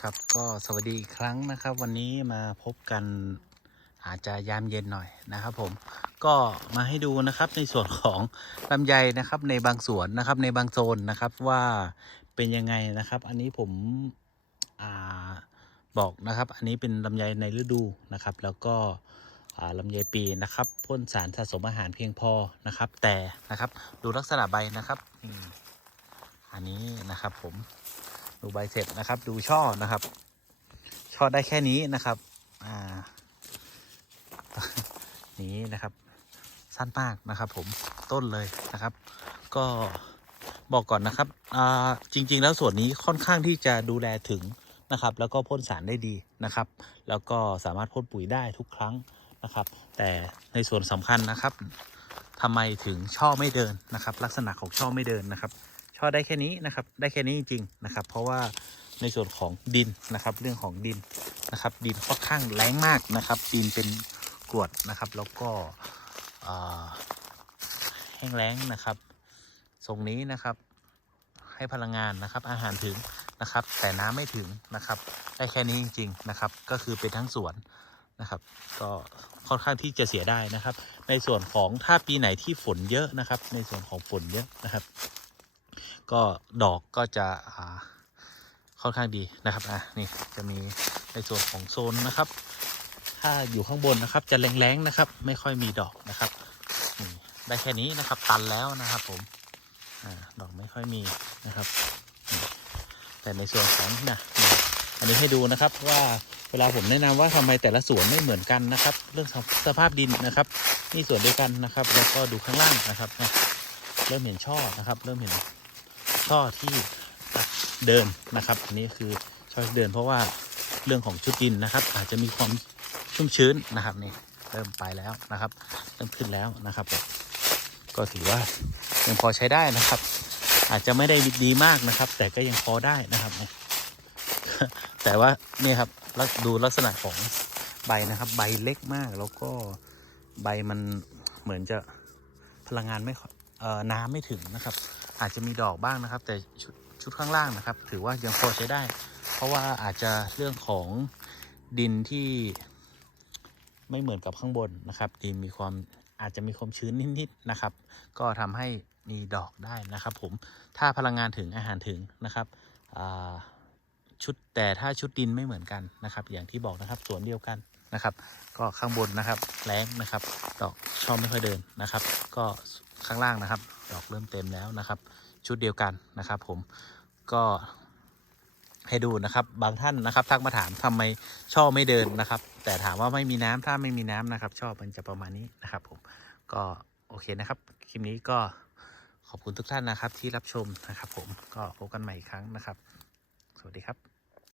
ครับก็สวัสดีอีกครั้งนะครับ วันนี้มาพบกันอาจจะยามเย็นหน่อยนะครับ ผมก็มาให้ดูนะครับในส่วนของลำไยนะครับในบางสวนนะครับในบางโซนนะครับว่าเป็นยังไงนะครับ อันนี้ผมอ่าบอกนะครับ อันนี้เป็นลำไยในฤดูนะครับ แล้วก็ลำไยปีนะครับพ่นสารสะสมอาหารเพียงพอนะครับ แต่นะครับดูลักษณะใบนะครับอันนี้นะครับผม ดูใบเสร็จนะครับ ดูช่อนะครับ ช่อได้แค่นี้นะครับ อ่า นี้นะครับ สั้นมากนะครับผมต้นเลยนะครับ ก็บอกก่อนนะครับ อ่า จริง ๆ แล้วส่วนนี้ค่อนข้างที่จะดูแลถึงนะครับ แล้วก็พ่นสารได้ดีนะครับ แล้วก็สามารถพ่นปุ๋ยได้ทุกครั้งนะครับ แต่ในส่วนสำคัญนะครับทำไมถึงช่อไม่เดินนะครับ ลักษณะของช่อไม่เดินนะครับ ช่อได้แค่นี้นะครับ ได้แค่นี้จริงๆนะครับ เพราะว่าในส่วนของดินนะครับ เรื่องของดินนะครับ ดินค่อนข้างแรงมากนะครับ ดินเป็นกรวดนะครับ แล้วก็แห้งแล้งนะครับทรงนี้นะครับ ให้พลังงานนะครับ อาหารถึงนะครับ แต่น้ำไม่ถึงนะครับ ได้แค่นี้จริง ๆนะครับ ก็คือเป็นทั้งสวนนะครับ ก็ค่อนข้างที่จะเสียได้นะครับ ในส่วนของถ้าปีไหนที่ฝนเยอะนะครับ ในส่วนของฝนเยอะนะครับ ก็ดอกก็จะค่อนข้างดีนะครับอะนี่จะมีในส่วนของโซนนะครับ ถ้าอยู่ข้างบนนะครับจะแรงๆนะครับ ไม่ค่อยมีดอกนะครับนี่ได้แค่นี้นะครับตันแล้วนะครับผมอดอกไม่ค่อยมีนะครับ แต่ในส่วนของนะอันนี้ให้ดูนะครับว่าเวลาผมแนะนำว่าทำไมแต่ละสวนไม่เหมือนกันนะครับ เรื่องสภาพดินนะครับนี่สวนเดียวกันนะครับ แล้วก็ดูข้างล่างนะครับ เริ่มเห็นช่อนะครับ เริ่มเห็น ช่อที่เดินนะครับอันนี้คือช่อที่เดินเพราะว่าเรื่องของชุดดินนะครับ อาจจะมีความชุ่มชื้นนะครับนี่เริ่มไปแล้วนะครับเริ่มขึ้นแล้วนะครับ ก็ถือว่ายังพอใช้ได้นะครับ อาจจะไม่ได้ดีมากนะครับ แต่ก็ยังพอได้นะครับแต่ว่านี่ครับดูลักษณะของใบนะครับ ใบเล็กมากแล้วก็ใบมันเหมือนจะพลังงานไม่เอ่อน้ำไม่ถึงนะครับ อาจจะมีดอกบ้างนะครับ แต่ชุดชุดข้างล่างนะครับ ถือว่ายังพอใช้ได้ เพราะว่าอาจจะเรื่องของดินที่ไม่เหมือนกับข้างบนนะครับ ดินมีความอาจจะมีความชื้นนิดๆนะครับ ก็ทำให้มีดอกได้นะครับ ผมถ้าพลังงานถึงอาหารถึงนะครับชุดแต่ถ้าชุดดินไม่เหมือนกันนะครับ อย่างที่บอกนะครับสวนเดียวกันนะครับ ก็ข้างบนนะครับแรงนะครับ ดอกชอบไม่ค่อยเดินนะครับ ก็ ข้างล่างนะครับ ดอกเริ่มเต็มแล้วนะครับ ชุดเดียวกันนะครับ ผมก็ให้ดูนะครับ บางท่านนะครับทักมาถามทำไมช่อไม่เดินนะครับ แต่ถามว่าไม่มีน้ำถ้าไม่มีน้ำนะครับ ช่อมันจะประมาณนี้นะครับ ผมก็โอเคนะครับคลิปนี้ก็ขอบคุณทุกท่านนะครับที่รับชมนะครับ ผมก็พบกันใหม่อีกครั้งนะครับ สวัสดีครับ